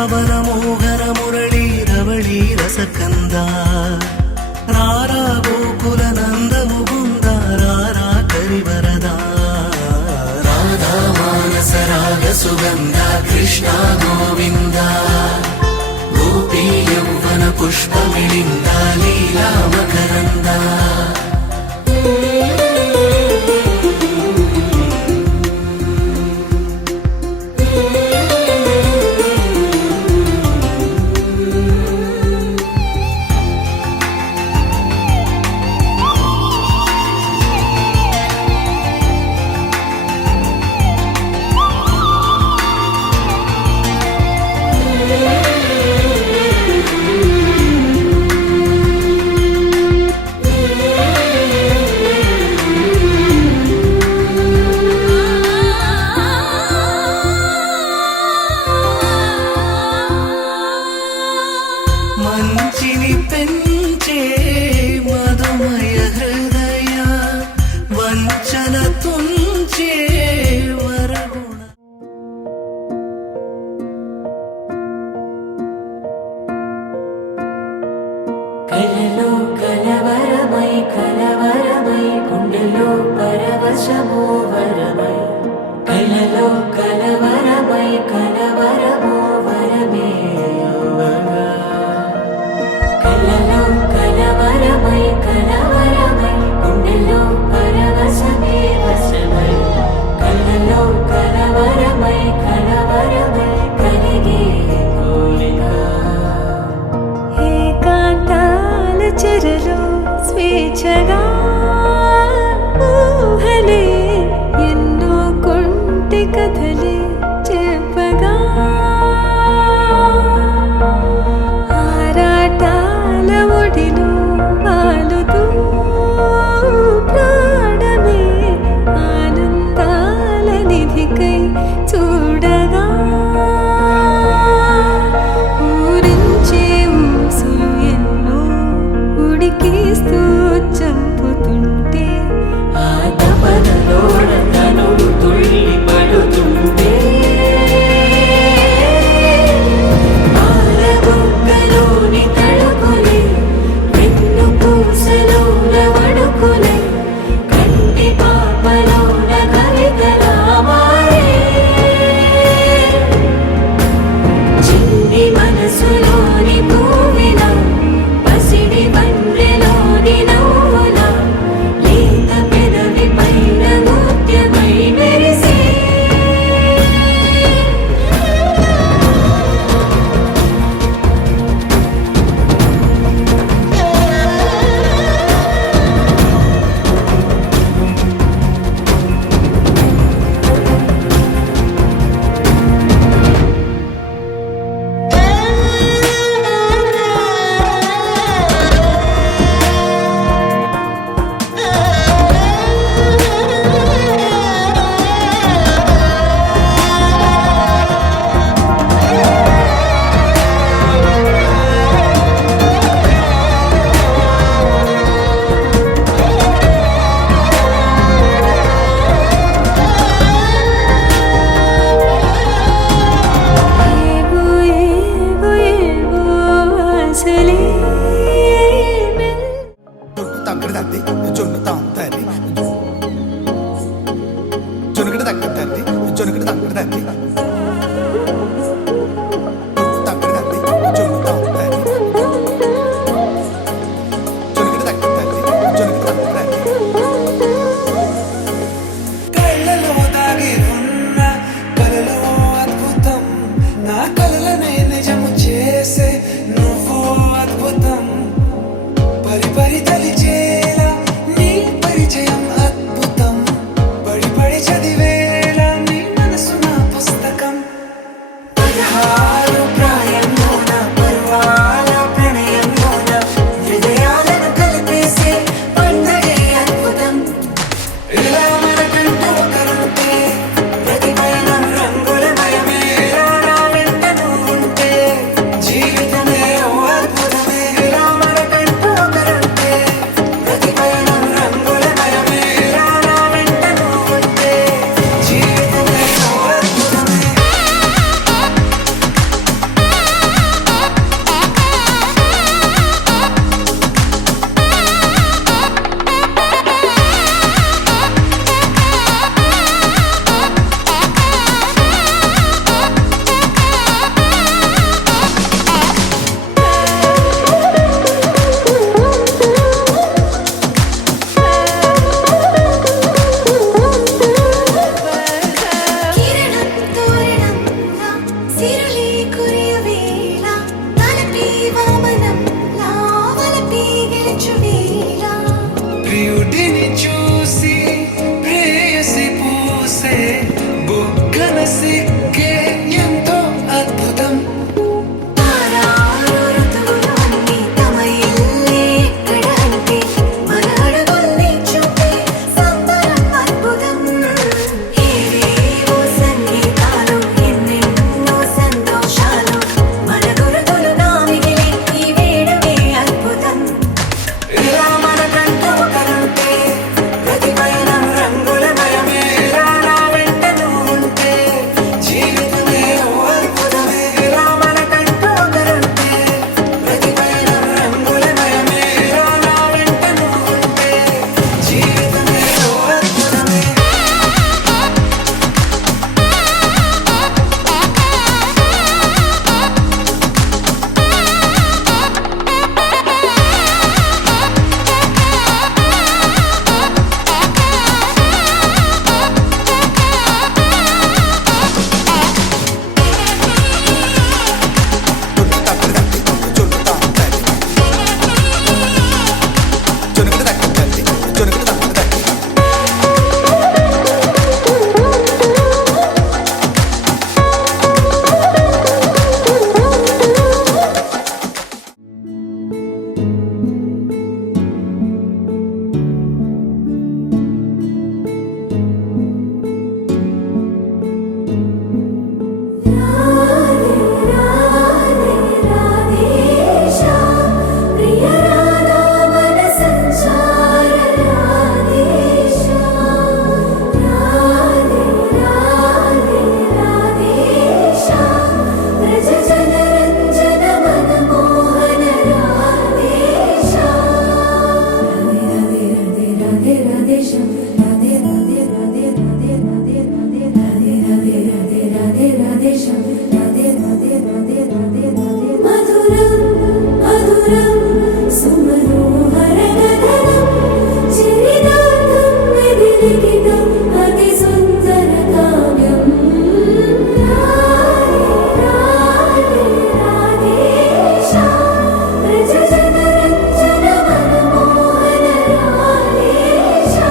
పావన మోహన మురళీ రవళీ రసకంద రారా గోకుల నంద ముకుంద రారా కరివరదా రాధా మానస రాగ సుగంధ కృష్ణ గోవింద గోపీ యౌవన పుష్పమిళింద లీలా మకరంద మంచిని పెంచే మధుమయ హృదయ వంచన తుంచే వరగుణ కలలో కలవరమై కలవరమై గుండెలో పరవశమో వరమై కలలో కలవరమై కలవరమో వరమే యోగగా కలలో కలవరమై కలవరమై గుండెలో పరవశమే వశమై కలలో కలవరమై కలవరమై కలిగే కోరిక ఏకాంతాల చెరలో స్వేచ్ఛగా ఊహలే ఎన్నో కొంటె కథలే చెప్పగా ఆరాటాల ఒడిలో వాలుతూ ప్రాణమే ఆనందాల నిధికై చూడగా ఊరించే ఊసులు ఎన్నో ఉడికిస్తూ చంపుతుంటే ఆ తపనలోన తనుడు తుళ్ళి పడుతుంటే పాలబుగ్గలోని తడుకులే వెన్ను పూసలోన వడుకులే కంటి పాపలోన కవితలా మారే చిన్ని మనసులోని పూవిలా పసిడి బండ్రెలోని నవ్వులా లేత పెదవి పైన ముత్యమై మెరిసే ఏవో ఏవో ఏవో ఆశలే తగ్గడు తండ్రి జొన్ను తాంతని జొనుగడ తగ్గడు తండ్రి జొనుగడ తగ్గడు తండ్రి తగ్గడు తండ్రి జొన్ను తాంతని జొనుగడ తగ్గడు తండ్రి జొనుగడ తగ్గడు తండ్రి కళ్ళలో దాగి ఉన్న కలలో అద్భుతం నా కలలనే నిజము చేసే నువ్వు అద్భుతం పరిపరి తలిచేలా నీ పరిచయం అద్భుతం పడి పడి చదివేలా నీ మనసు నా పుస్తకం 16 ప్రాయంలోన పర్వాల ప్రణయంలోన హృదయాలను కలిపేసే పండగే అద్భుతం ఇలా మనకంటూ ఒకరుంటే ప్రతిపైన రంగుల మయమే ఇలా నా వెంట నువ్వుంటే జీవితమే ఓ అద్భుతమే ఇలా మనకంటూ ఒకరుంటే ప్రతిపైన రంగుల మయమే ఇలా నా వెంట నువ్వుంటే జీవితమే ఓ అద్భుతమే సిరులే కురియవేళ తలపి వామనం లావలపి గెలుచు వేళ ప్రియుడిని చూసి ప్రేయసి పూసే బుగ్గన సిగ్గే ఎంతో అద్భుతం తారారు ఋతువులు అన్నీ తమ ఇల్లే ఎక్కడ అంటే మన అడుగుల్ని చూపే సంబరం అద్భుతం ఏవేవో సంగీతాలు ఎన్నెన్నో సంతోషాలు మన గురుతులుగా మిగిలే ఈ వేడుకే అద్భుతం ఇలా మనకంటూ ఒకరుంటే ప్రతి పయనం రంగులమయమే ఇలా నా వెంట నువ్వుంటే జీవితమే ఓ అద్భుతమే ఇలా మనకంటూ ఒకరుంటే ప్రతి పయనం రంగులమయమే ఇలా నా వెంట నువ్వుంటే జీవితమే ఓ అద్భుతమే రాధే రాధే రాధేశా ప్రియ రాధా మన సంచార రాధేశా రాధే రాధే రాధేశా బ్రజ జన రంజన మన మోహన రాధేశా రాధే రాధే రాధే రాధేశా రాధే రాధే రాధే రాధే రాధే రాధే రాధే రాధే రాధే రాధేశా రాధే రాధే రాధే రాధే రాధే మధురం మధురం సుమనోహర గగనం చిరిదాంతం విధిలిఖితం అతి సుందర కావ్యం రాధే రాధే రాధేశా బ్రజ జన రంజన మన మోహన రాధేశా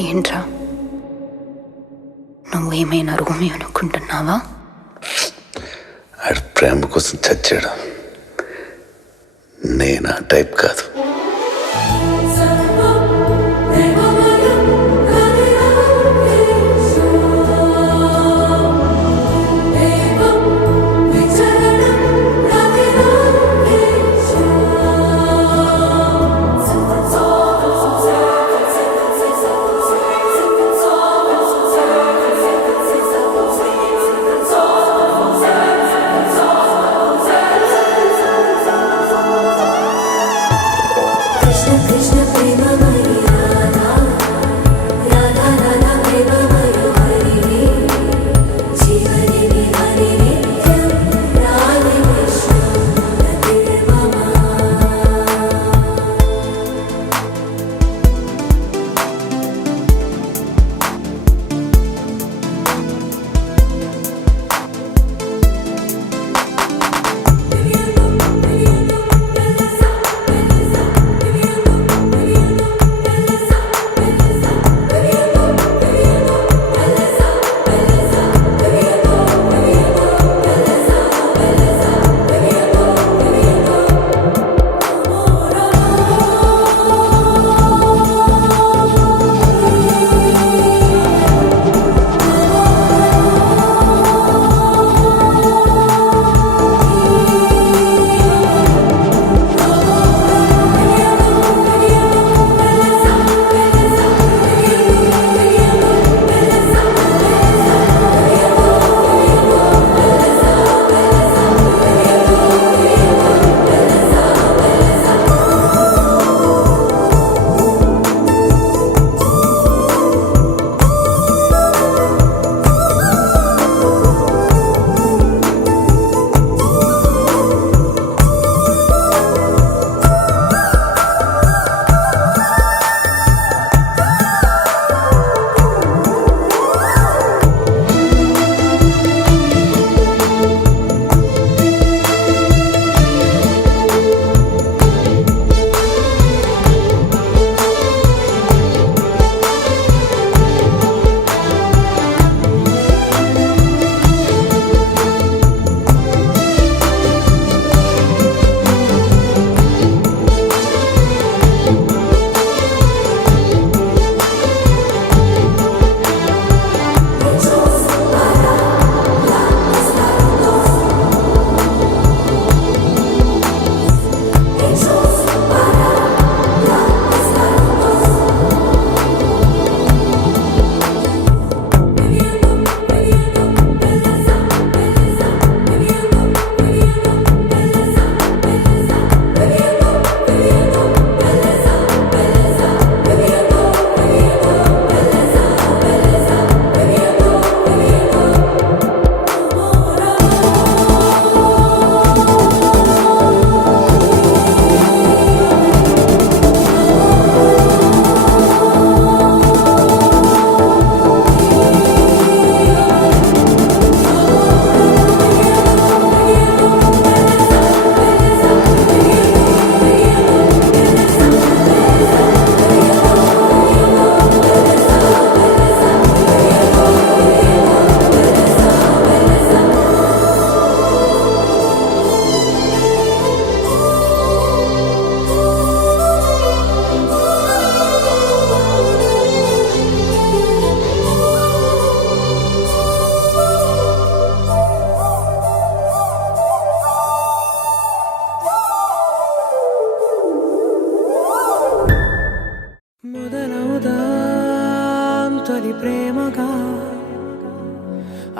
ఏంట్రా నువ్వేమైనా రోమి అనుకుంటున్నావా? ఆడు ప్రేమ కోసం చచ్చాడు. నేను ఆ టైప్ కాదు. సర్వం దేవమయం రాధేశా దేవం విచరణం రాధేశా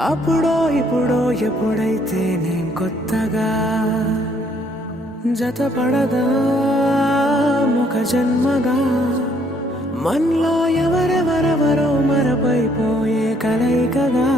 అప్పుడో ఇప్పుడో ఎప్పుడైతే నేను కొత్తగా జతపడదా ముఖ జన్మగా మనలో ఎవరెవరెవరో మరపైపోయే కలయికగా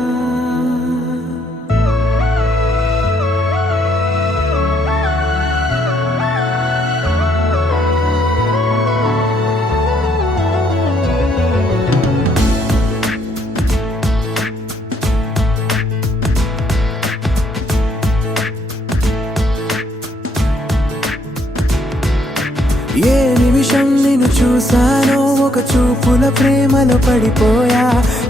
ఏ నిమిషం నిన్ను చూసానో ఒక చూపుల ప్రేమలో పడిపోయా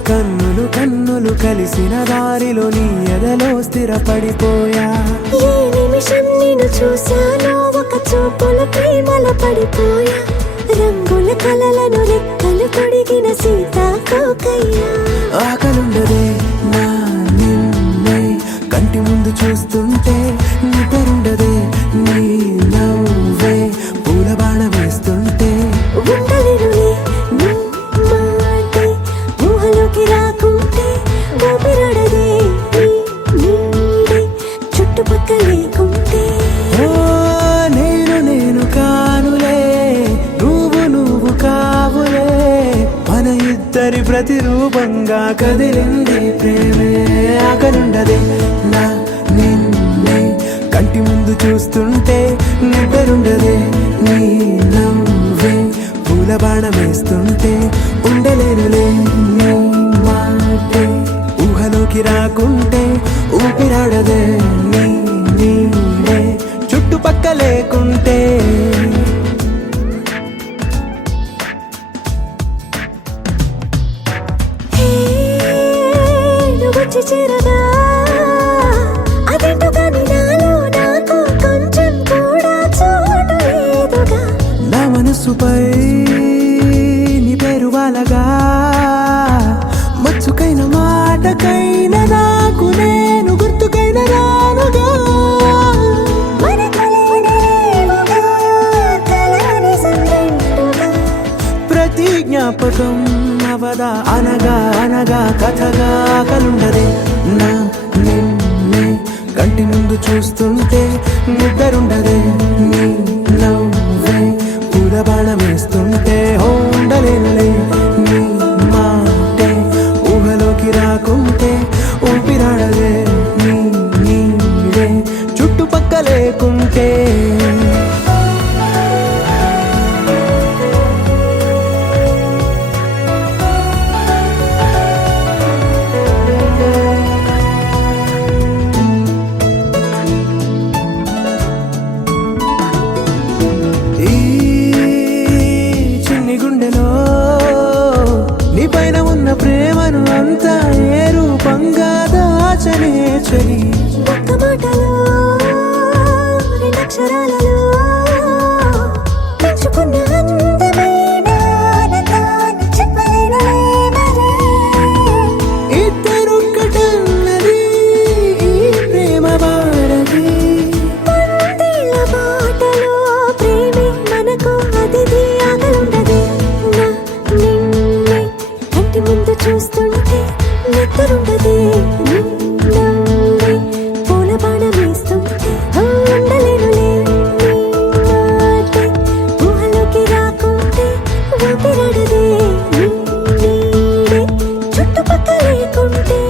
కన్నులు కన్నులు కలిసిన దారిలో నీ ఎదలో స్థిరపడిపోయా ఏ నిమిషం నిన్ను చూశానో ఒక చూపుల ప్రేమలో పడిపోయా రంగుల కలలను రెక్కలు తొడిగిన సీతాకోకయ్యా ఆకలుండదే నా నిన్నే కంటి ముందు చూస్తుంటే నిద్రుండదే నీ నవ్వే పూల బాణ వేస్తుంటే ఉండలేనులే నీ మాటే ఊహలోకి రాకుంటే ఊపిరాడదే నీ నీడే చుట్టుపక్కల లేకుంటే ఓ నేను కానులే నువ్వు కావులే మన ఇద్దరి ప్రతిరూపంగా కదిలింది ప్రేమే ఆకలుండదే నా నిన్నే కంటి ముందు చూస్తుంటే నిద్రుండదే నీ నవ్వే పూల బాణం వేస్తుంటే ఉండలేనులే నీ మాటే ఊహలోకి రాకుంటే ఊపిరాడదే నీ నీడే చుట్టుపక్క లేకుంటే నువ్వు వచ్చి చేరగా అదేంటో కానీ నాలో నాకు కొంచెం కూడా చోటు లేదుగా నా మనసుపై నీ పేరు వాలగా మచ్చుకైన మాటకైన నాకు నేను గుర్తుకైన రానుగా మన కలయినేమోగా కలని సంగంటుగా ప్రతి జ్ఞాపకం అవదా అనగా అనగా కథగా కలుండదే నా నిన్నే కంటి ముందు చూస్తుంటే నిద్రుండదే నీ నవ్వే పూల బాణం వేస్తుంటే ఉండలేనులే నీ మాటే ఊహలోకి రాకుంటే ఊపిరాడదే నీ నీడే చుట్టుపక్క లేకుంటే ఈ చిన్ని గుండెలో నీ పైన ఉన్న ప్రేమను అంతా ఏ రూపంగా దాచనే చలి ఒక్క మాటలో రెండక్షరాలలో పెంచుకున్న అందమైన ఆనందాన్ని చెప్పలేనులే మరి ఇద్దరొక్కటన్నది ఈ ప్రేమ వారది వందేళ్ల బాటలో ప్రేమే మనకు అతిథి ఆగలుండదే నా నిన్నే కంటి ముందు చూస్తుంటే నిద్రుండదే నీ నవ్వే పూల బాణం వేస్తుంటే ఉండలేనులే నీ మాటే ఊహలోకి రాకుంటే ఊపిరాడదే నీ నీడే చుట్టుపక్కల లేకుంటే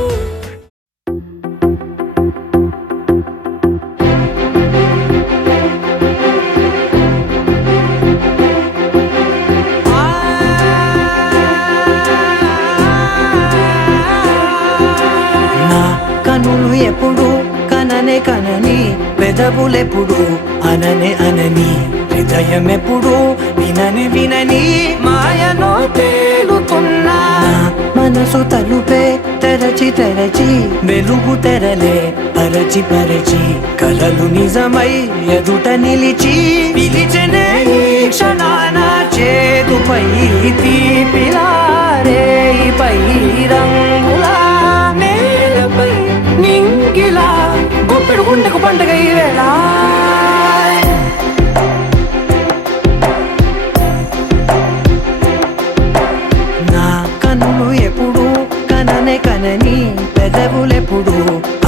నా కనులు ఎప్పుడు కననే కనని పెదవులెప్పుడు అననే అనని హృదయం ఎప్పుడు వినని వినని మాయలో తేలుతున్నా మనసు తలుపే తెరచి తెరచి వెలుగు తెరలే పరచి పరచి కలలు నిజమై ఎదుట నిలిచి పిలిచనే ఈ క్షణాన చేతుపై తీపిలారే పై రంగులా నేలపై నింగిలా గుప్పెడు గుండెకు పండుగ ఈ వేళ నా కన్నులు ఎప్పుడు కననే కనని కనని పెదవులెప్పుడు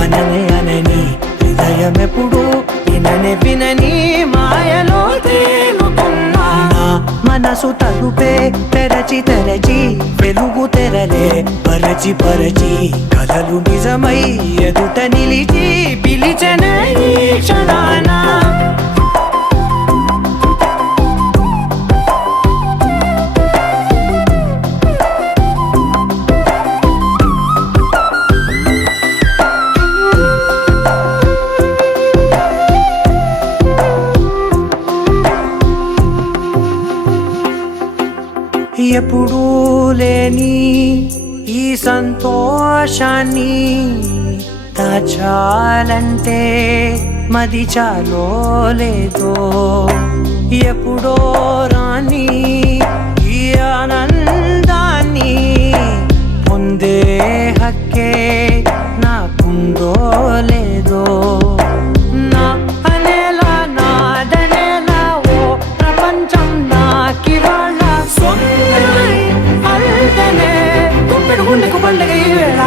అననే అనని హృదయమెప్పుడు విననే వినని మాయలో తేలుతున్నా నా మనసు తలుపే తెరచి తెరచి వెలుగు తెరలే పరచి పరచి కలలు నిజమై ఎదుట నిలిచి పిలిచెనే ఈ క్షణాన ఎప్పుడూ లేని ఈ సంతోషాన్ని దాచాలంటే మది చాలో లేదో ఎప్పుడో రాని ఈ ఆనందాన్ని పొందే హక్కే నాకుందో లేదో నా అనేలా నాదనేలా ఓ ప్రపంచం నాకివాళ్ళ సొంతమై అల్దనే గుప్పెడు గుండెకు పండగ ఈ వేళ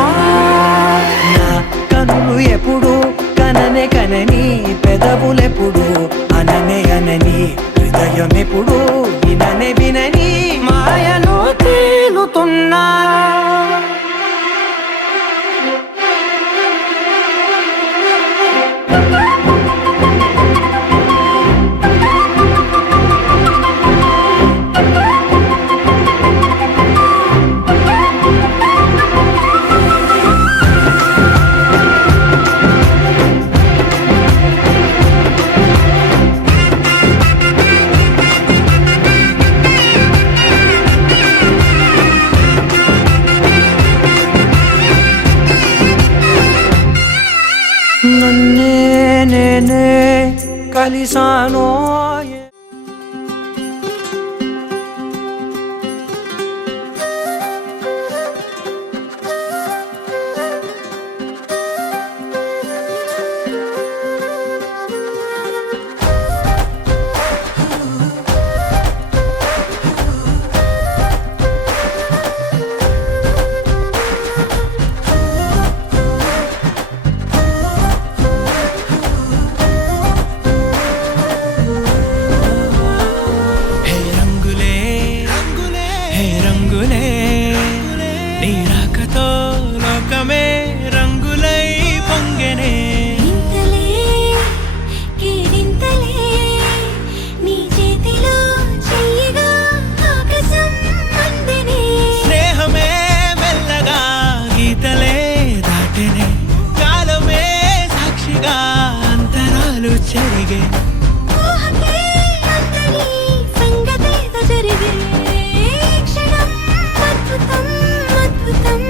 నా కనులు ఎప్పుడు కననే కనని పెదవులెప్పుడు అననే అనని హృదయం ఎప్పుడు విననే వినని మాయలో తేలుతున్నా నన్నే నేనే కలిసానో హే రంగులే హే రంగులే నీ రాకతో లోకమే రంగులై పొంగెనే ఇంతలే కేరింతలే నీ చేతిలో చెయ్యగా ఆకాశం అందనే స్నేహమే మెల్లగా గీతలే దాటెనే కాలమే సాక్షిగా అంతరాలు చెరిగే ఊహకే అంతని సంగతేదో జరిగే ఈ క్షణం అద్భుతం అద్భుతం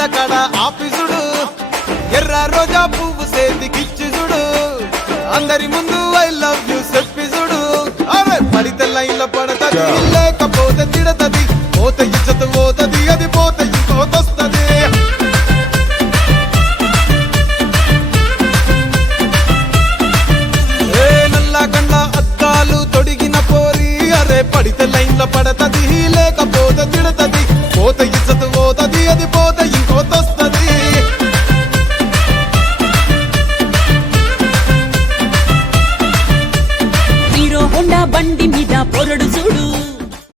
గోడ కడ ఆఫీసుడు ఎర్ర రోజా పువ్వు సేతికిచ్చి చూడు అందరి ముందు ఐ లవ్ యూ చెప్పి చూడు అరే పడితే లైన్లో పడతది లేకపోతే తిడతది పోతే ఇచ్చత పోతది అది పోతే ఇంకోతొస్తది ఏ నల్ల కళ్ళ అద్దాలు తొడిగిన పోరి అరే పడితే లైన్లో పడతది లేక